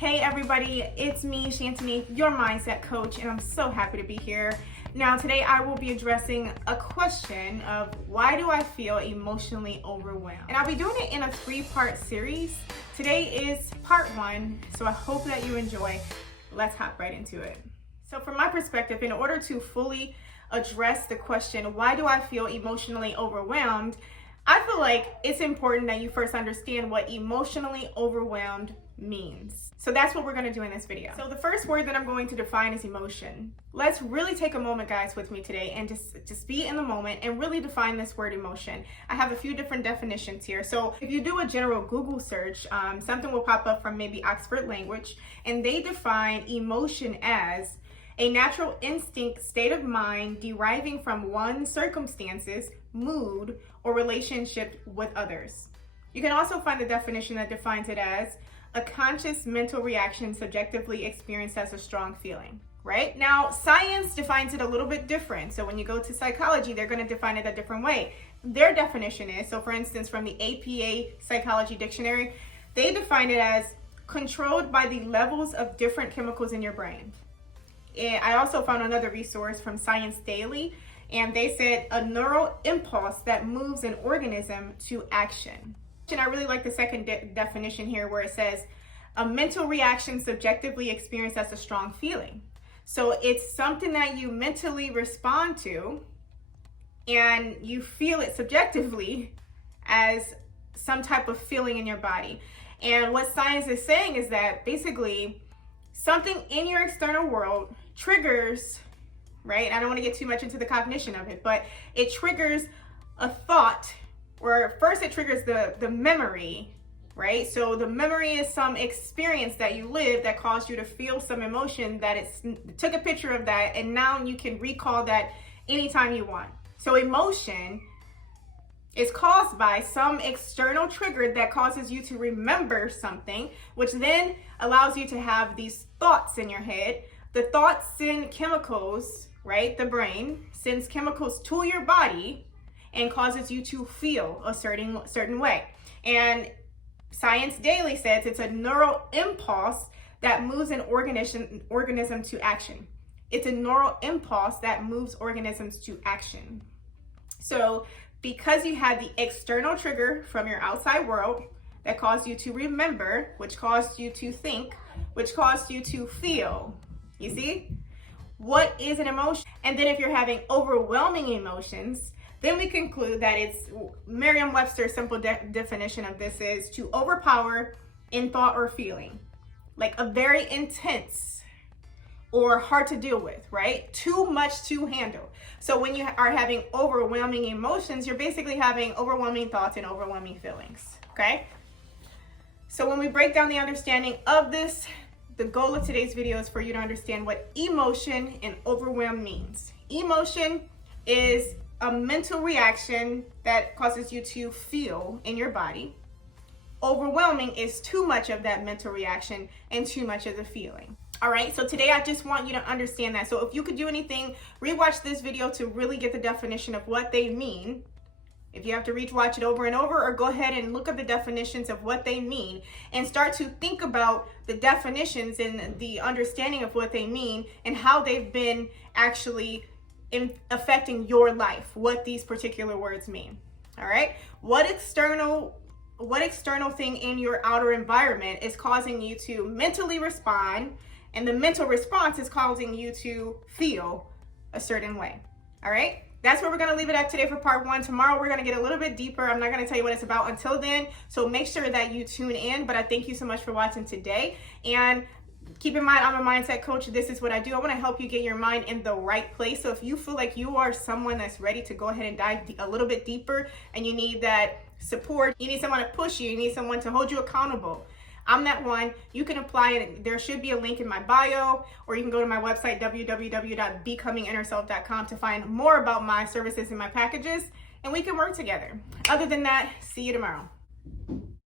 Hey everybody, it's me, Shantini, your mindset coach, and I'm so happy to be here. Now today I will be addressing a question of why do I feel emotionally overwhelmed? And I'll be doing it in a 3-part series. Today is part 1, so I hope that you enjoy. Let's hop right into it. So from my perspective, in order to fully address the question, why do I feel emotionally overwhelmed? I feel like it's important that you first understand what emotionally overwhelmed means. So that's what we're going to do in this video. So the first word that I'm going to define is emotion. Let's really take a moment, guys, with me today and just be in the moment and really define this word emotion. I have a few different definitions here. So if you do a general Google search, something will pop up from maybe Oxford Language, and they define emotion as a natural instinct state of mind deriving from one's circumstances, mood, or relationship with others. You can also find the definition that defines it as a conscious mental reaction subjectively experienced as a strong feeling, right? Now, science defines it a little bit different. So when you go to psychology, they're going to define it a different way. Their definition is, so for instance, from the APA Psychology Dictionary, they define it as controlled by the levels of different chemicals in your brain. And I also found another resource from Science Daily, and they said a neural impulse that moves an organism to action. And I really like the second definition here where it says a mental reaction subjectively experienced as a strong feeling. So it's something that you mentally respond to and you feel it subjectively as some type of feeling in your body. And what science is saying is that basically something in your external world triggers, right? I don't want to get too much into the cognition of it, but it triggers a thought, or first it triggers the memory, right? So the memory is some experience that you lived that caused you to feel some emotion that it took a picture of that, and now you can recall that anytime you want. So emotion is caused by some external trigger that causes you to remember something, which then allows you to have these thoughts in your head. The thoughts send chemicals, right? The brain sends chemicals to your body and causes you to feel a certain way. And Science Daily says it's a neural impulse that moves an organism to action. It's a neural impulse that moves organisms to action. So because you had the external trigger from your outside world that caused you to remember, which caused you to think, which caused you to feel, you see? What is an emotion? And then if you're having overwhelming emotions, then we conclude that it's Merriam-Webster's simple definition of this is to overpower in thought or feeling, like a very intense or hard to deal with, right? Too much to handle. So when you are having overwhelming emotions, you're basically having overwhelming thoughts and overwhelming feelings, okay? So when we break down the understanding of this, the goal of today's video is for you to understand what emotion and overwhelm means. Emotion is a mental reaction that causes you to feel in your body. Overwhelming is too much of that mental reaction and too much of the feeling. All right, so today I just want you to understand that. So if you could do anything, rewatch this video to really get the definition of what they mean. If you have to watch it over and over, or go ahead and look up the definitions of what they mean and start to think about the definitions and the understanding of what they mean and how they've been actually affecting your life, what these particular words mean. All right, what external thing in your outer environment is causing you to mentally respond, and the mental response is causing you to feel a certain way. All right, that's where we're going to leave it at today for part 1. Tomorrow we're going to get a little bit deeper. I'm not going to tell you what it's about until then, so make sure that you tune in. But I thank you so much for watching today, and keep in mind, I'm a mindset coach. This is what I do. I want to help you get your mind in the right place. So if you feel like you are someone that's ready to go ahead and dive a little bit deeper, and you need that support, you need someone to push you, you need someone to hold you accountable, I'm that one. You can apply it. There should be a link in my bio, or you can go to my website, www.becominginnerself.com, to find more about my services and my packages, and we can work together. Other than that, see you tomorrow.